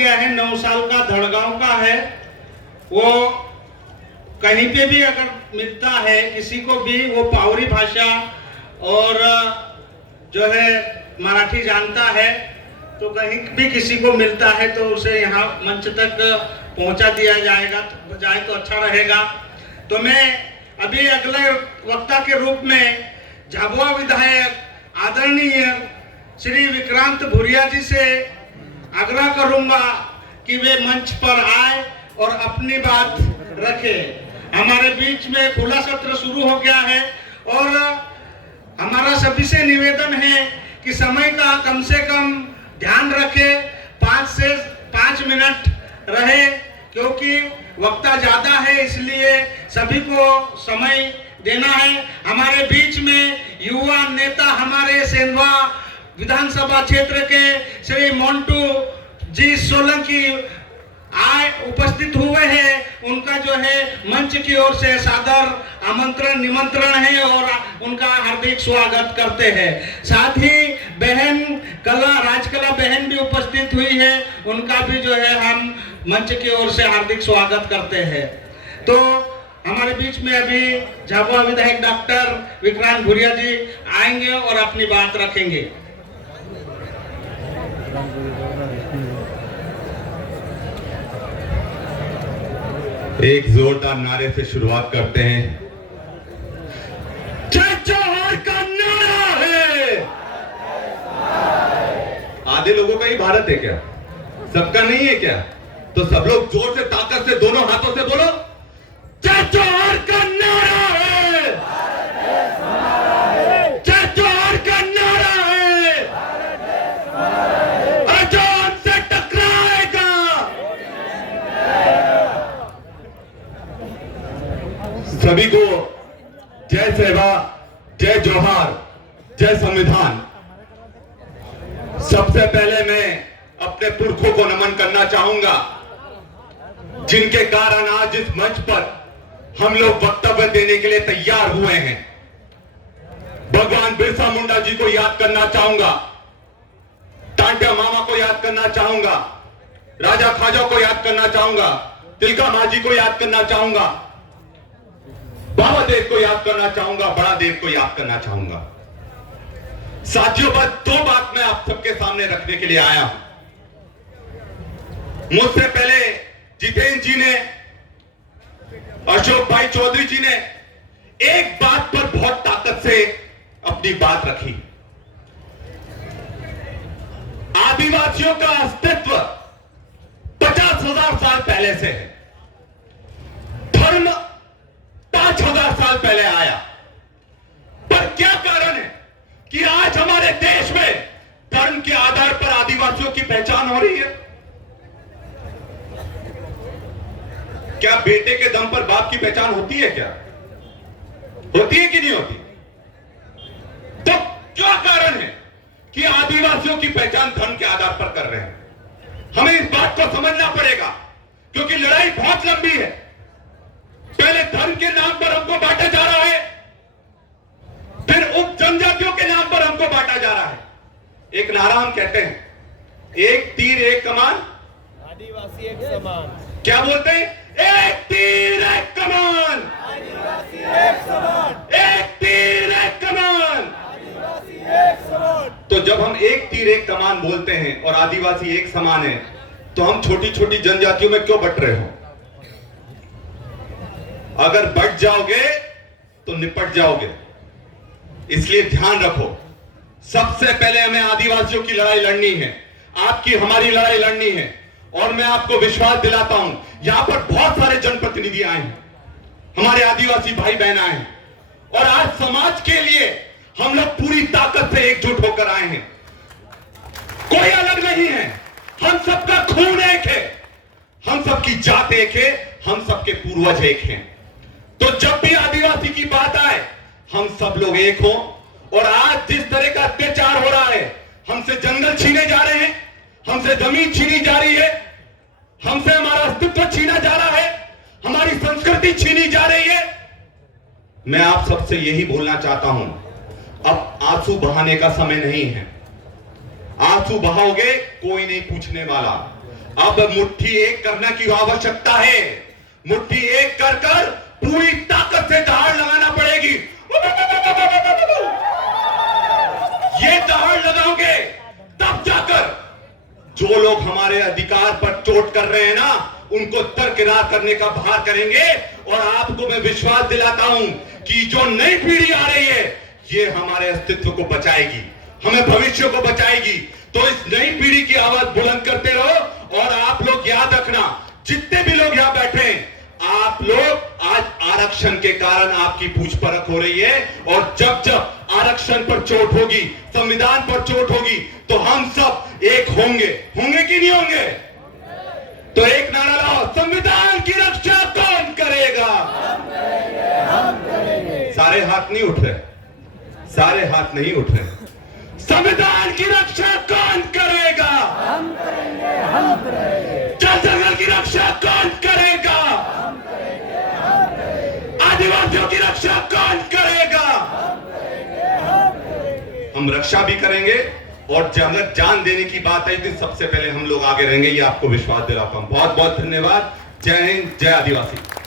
गया है, 9 साल का, धड़गांव का है। वो कहीं पे भी अगर मिलता है किसी को भी, वो पावरी भाषा और जो है मराठी जानता है, तो कहीं भी किसी को मिलता है तो उसे यहाँ मंच तक पहुँचा दिया जाएगा तो अच्छा रहेगा। तो मैं अभी अगले वक्ता के रूप में झाबुआ विधायक आदरणीय श्री विक्रांत भूरिया जी से आग्रह करूंगा कि वे मंच पर आए और अपनी बात रखें। हमारे बीच में खुला सत्र शुरू हो गया है और हमारा सभी से निवेदन है कि समय का कम से कम ध्यान रखें, 5 से 5 मिनट रहे, क्योंकि वक्ता ज्यादा है इसलिए सभी को समय देना है। हमारे बीच में युवा नेता हमारे सेंधवा विधानसभा क्षेत्र के श्री मोंटू जी सोलंकी उपस्थित हुए हैं। उनका जो है मंच की ओर से सादर आमंत्रण निमंत्रण है और उनका हार्दिक स्वागत करते हैं। साथ ही बहन राजकला बहन भी उपस्थित हुई है, उनका भी जो है हम मंच की ओर से हार्दिक स्वागत करते हैं। तो हमारे बीच में अभी झाबुआ विधायक डॉक्टर विक्रांत भूरिया जी आएंगे और अपनी बात रखेंगे। एक जोरदार नारे से शुरुआत करते हैं। जय जोहर का नारा है। आधे लोगों का ही भारत है क्या? सबका नहीं है क्या? तो सब लोग जोर से ताकत से दोनों हाथों से बोलो, जय जोहर का नारा है। जय जोहर का नारा है। जो हमसे टकराएगा सभी को जय सेवा, जय जोहार, जय संविधान। सबसे पहले मैं अपने पुरखों को नमन करना चाहूंगा, जिनके कारण आज इस मंच पर हम लोग वक्तव्य देने के लिए तैयार हुए हैं। भगवान बिरसा मुंडा जी को याद करना चाहूंगा, टांटिया मामा को याद करना चाहूंगा, राजा खाजा को याद करना चाहूंगा, तिलका मांझी को याद करना चाहूंगा, बाबा देव को याद करना चाहूंगा, बड़ा देव को याद करना चाहूंगा। साथियों, बस 2 बात मैं आप सबके सामने रखने के लिए आया हूं। मुझसे पहले जितेंद्र जी ने, अशोक भाई चौधरी जी ने एक बात पर बहुत ताकत से अपनी बात रखी। आदिवासियों का अस्तित्व 50,000 साल पहले से है। धर्म 5,000 साल पहले आया। पर क्या कारण है कि आज हमारे देश में धर्म के आधार पर आदिवासियों की पहचान हो रही है? क्या बेटे के दम पर बाप की पहचान होती है? क्या होती है कि नहीं होती? तो क्या कारण है कि आदिवासियों की पहचान धर्म के आधार पर कर रहे हैं? हमें इस बात को समझना पड़ेगा, क्योंकि लड़ाई बहुत लंबी है। पहले धर्म के नाम पर हमको बांटा जा रहा है, फिर उप जनजातियों के नाम पर हमको बांटा जा रहा है। एक नारा हम कहते हैं, एक तीर एक कमान, आदिवासी एक समान। क्या बोलते हैं? एक तीर एक कमान, आदिवासी एक समान। एक तीर एक कमान, आदिवासी एक समान। तो जब हम एक तीर एक कमान बोलते हैं और आदिवासी एक समान है, तो हम छोटी छोटी जनजातियों में क्यों बट रहे हो? अगर बट जाओगे तो निपट जाओगे। इसलिए ध्यान रखो, सबसे पहले हमें आदिवासियों की लड़ाई लड़नी है, आपकी हमारी लड़ाई लड़नी है। और मैं आपको विश्वास दिलाता हूं, यहां पर बहुत सारे जनप्रतिनिधि आए हैं, हमारे आदिवासी भाई बहन आए हैं, और आज समाज के लिए हम लोग पूरी ताकत से एकजुट होकर आए हैं। कोई अलग नहीं है, हम सबका खून एक है, हम सबकी जात एक है, हम सबके पूर्वज एक हैं। तो जब भी आदिवासी की बात आए, हम सब लोग एक हों। और आज जिस तरह का अत्याचार हो रहा है, हमसे जंगल छीने जा रहे हैं, हमसे जमीन छीनी जा रही है, हमसे हमारा अस्तित्व छीना जा रहा है, हमारी संस्कृति छीनी जा रही है। मैं आप सबसे यही बोलना चाहता हूं, अब आंसू बहाने का समय नहीं है। आंसू बहाओगे कोई नहीं पूछने वाला। अब मुट्ठी एक करने की आवश्यकता है। मुट्ठी एक कर कर पूरी ताकत से दहाड़ लगाना पड़ेगी। ये दहाड़ लगाओगे तब जाकर जो लोग हमारे अधिकार पर चोट कर रहे हैं ना, उनको दरकिनार करने का भार करेंगे। और आपको मैं विश्वास दिलाता हूं कि जो नई पीढ़ी आ रही है, ये हमारे अस्तित्व को बचाएगी, हमें भविष्य को बचाएगी। तो इस नई पीढ़ी की आवाज बुलंद करते रहो। और आप लोग याद रखना, जितने भी लोग यहां बैठे हैं, आप लोग आज आरक्षण के कारण आपकी पूछपरख हो रही है। और जब जब आरक्षण पर चोट होगी, संविधान पर चोट होगी, तो हम सब एक होंगे। होंगे कि नहीं होंगे? तो एक नारा लाओ, संविधान की रक्षा कौन करेगा? हम करेंगे। सारे हाथ नहीं उठ रहे, सारे हाथ नहीं उठ रहे। संविधान की रक्षा कौन करेगा? हम करेंगे। हम करेंगे। जल जंगल की रक्षा कौन करेगा? हम करेंगे। हम करेंगे। आदिवासियों की रक्षा कौन करेगा? हम करेंगे। हम करेंगे। हम रक्षा भी करेंगे। और अगर जान देने की बात है तो सबसे पहले हम लोग आगे रहेंगे, ये आपको विश्वास दिलाता हूं। बहुत बहुत धन्यवाद। जय हिंद, जय आदिवासी।